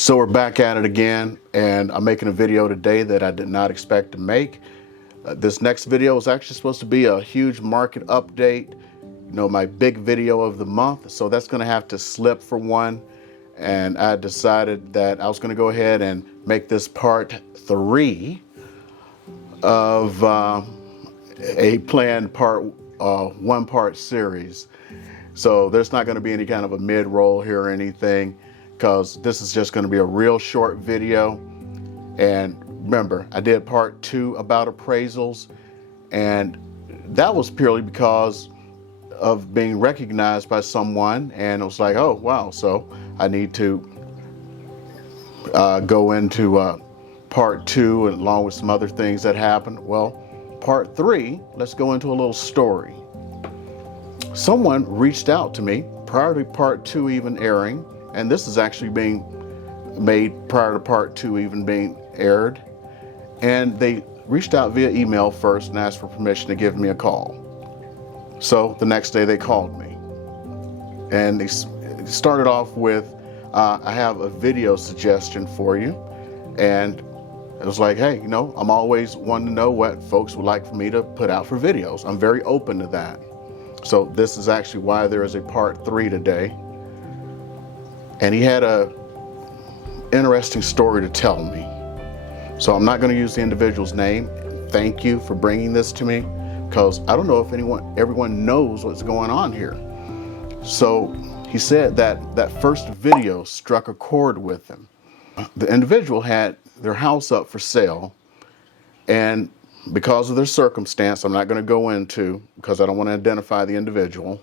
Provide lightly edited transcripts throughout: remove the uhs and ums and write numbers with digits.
So we're back at it again, and I'm making a video today that I did not expect to make. This next video is actually supposed to be a huge market update, my big video of the month. So that's going to have to slip for one. And I decided that I was going to go ahead and make this part 3 of a planned one-part series. So there's not going to be any kind of a mid-roll here or anything, because this is just going to be a real short video. And remember, I did part 2 about appraisals, and that was purely because of being recognized by someone, and it was like, oh wow, so I need to go into part 2 and along with some other things that happened. Well, part 3, let's go into a little story. Someone reached out to me prior to part 2 even airing, and this is actually being made prior to part 2 even being aired. And they reached out via email first and asked for permission to give me a call. So the next day they called me, and they started off with, I have a video suggestion for you. And it was like, hey, I'm always wanting to know what folks would like for me to put out for videos. I'm very open to that. So this is actually why there is a part 3 today. And he had a interesting story to tell me. So I'm not going to use the individual's name. Thank you for bringing this to me, because I don't know if everyone knows what's going on here. So he said that that first video struck a chord with him. The individual had their house up for sale, and because of their circumstance, I'm not going to go into, because I don't want to identify the individual,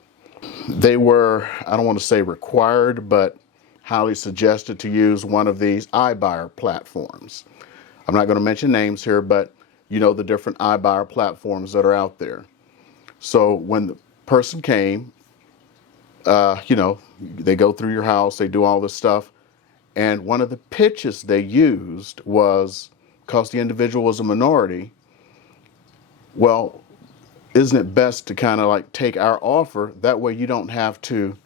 they were, I don't want to say required, but highly suggested to use one of these iBuyer platforms. I'm not going to mention names here, but the different iBuyer platforms that are out there. So when the person came, they go through your house, they do all this stuff. And one of the pitches they used was, because the individual was a minority, well, isn't it best to kind of like take our offer? That way you don't have to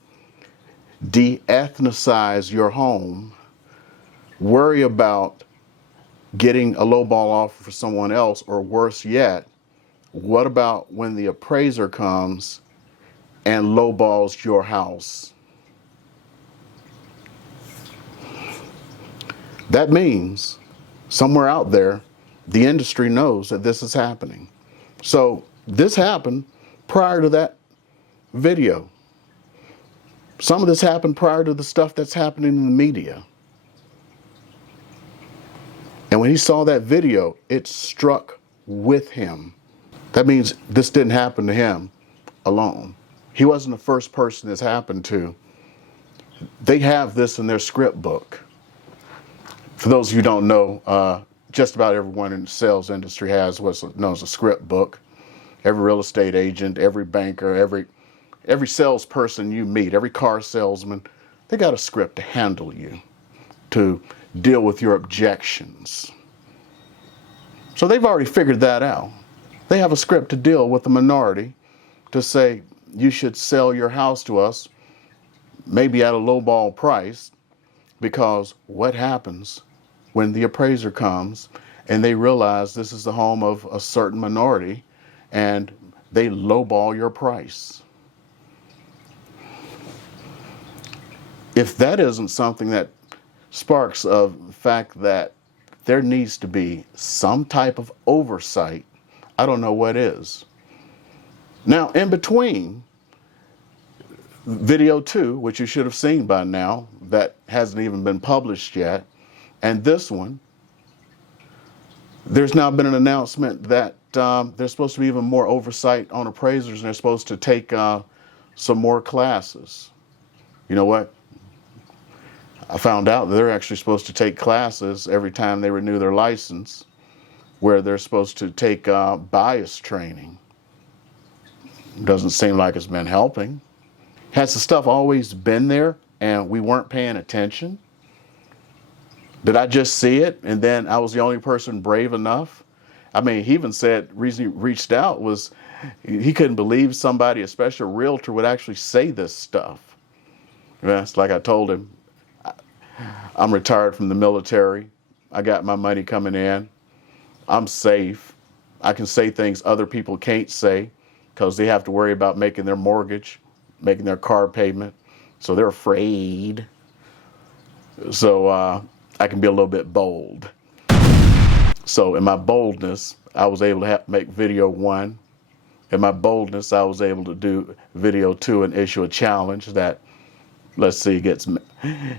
de-ethnicize your home, worry about getting a lowball offer for someone else, or worse yet, what about when the appraiser comes and lowballs your house? That means somewhere out there, the industry knows that this is happening. So this happened prior to that video. Some of this happened prior to the stuff that's happening in the media. And when he saw that video, it struck with him. That means this didn't happen to him alone. He wasn't the first person this happened to. They have this in their script book. For those of you who don't know, just about everyone in the sales industry has what's known as a script book. Every real estate agent, every banker, every salesperson you meet, every car salesman, they got a script to handle you, to deal with your objections. So they've already figured that out. They have a script to deal with the minority, to say, you should sell your house to us, maybe at a lowball price, because what happens when the appraiser comes and they realize this is the home of a certain minority and they lowball your price? If that isn't something that sparks of the fact that there needs to be some type of oversight, I don't know what is. Now, in between video 2, which you should have seen by now, that hasn't even been published yet, and this one, there's now been an announcement that there's supposed to be even more oversight on appraisers, and they're supposed to take some more classes. You know what? I found out that they're actually supposed to take classes every time they renew their license, where they're supposed to take bias training. Doesn't seem like it's been helping. Has the stuff always been there and we weren't paying attention? Did I just see it and then I was the only person brave enough? I mean, he even said the reason he reached out was he couldn't believe somebody, especially a realtor, would actually say this stuff. That's like I told him. I'm retired from the military. I got my money coming in. I'm safe. I can say things other people can't say because they have to worry about making their mortgage, making their car payment. So they're afraid. So I can be a little bit bold. So in my boldness, I was able to make video 1. In my boldness, I was able to do video 2 and issue a challenge that, let's see,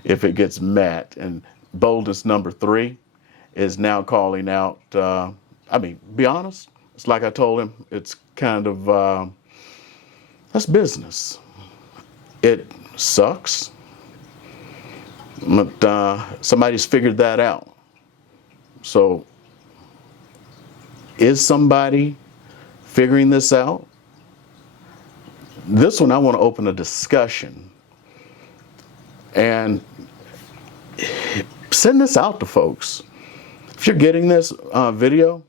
if it gets met. And boldness number 3 is now calling out, be honest, it's like I told him, it's kind of, that's business. It sucks, but somebody's figured that out. So is somebody figuring this out? This one, I want to open a discussion and send this out to folks. If you're getting this video,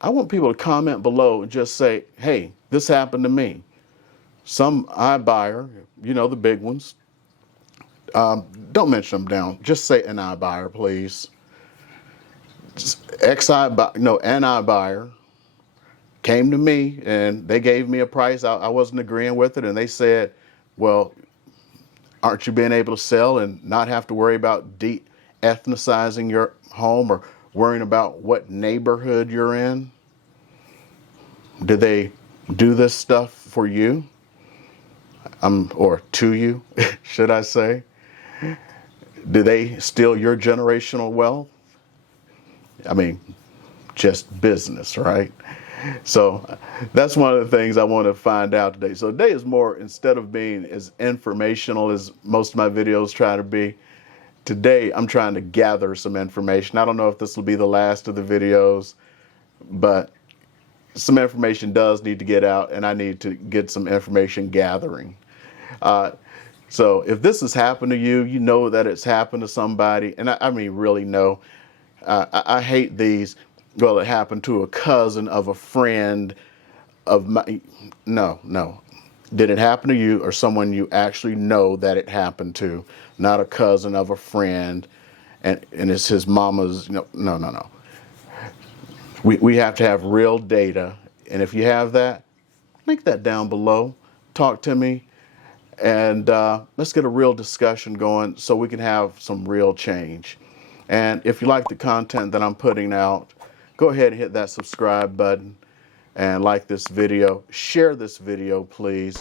I want people to comment below and just say, hey, this happened to me. Some iBuyer, you know, the big ones, don't mention them down. Just say an iBuyer, please. An iBuyer came to me and they gave me a price. I wasn't agreeing with it. And they said, well, aren't you being able to sell and not have to worry about de-ethnicizing your home or worrying about what neighborhood you're in? Did they do this stuff for you? Or to you, should I say? Do they steal your generational wealth? I mean, just business, right? So that's one of the things I want to find out today. So today is more, instead of being as informational as most of my videos try to be, today I'm trying to gather some information. I don't know if this will be the last of the videos, but some information does need to get out, and I need to get some information gathering. So if this has happened to you, you know that it's happened to somebody, and I mean really know. I hate these, well, it happened to a cousin of a friend of my, no. Did it happen to you or someone you actually know that it happened to, not a cousin of a friend, and it's his mama's, no. We have to have real data, and if you have that, link that down below, talk to me, and let's get a real discussion going so we can have some real change. And if you like the content that I'm putting out, go ahead and hit that subscribe button and like this video. Share this video, please.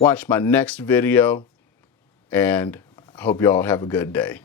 Watch my next video, and I hope you all have a good day.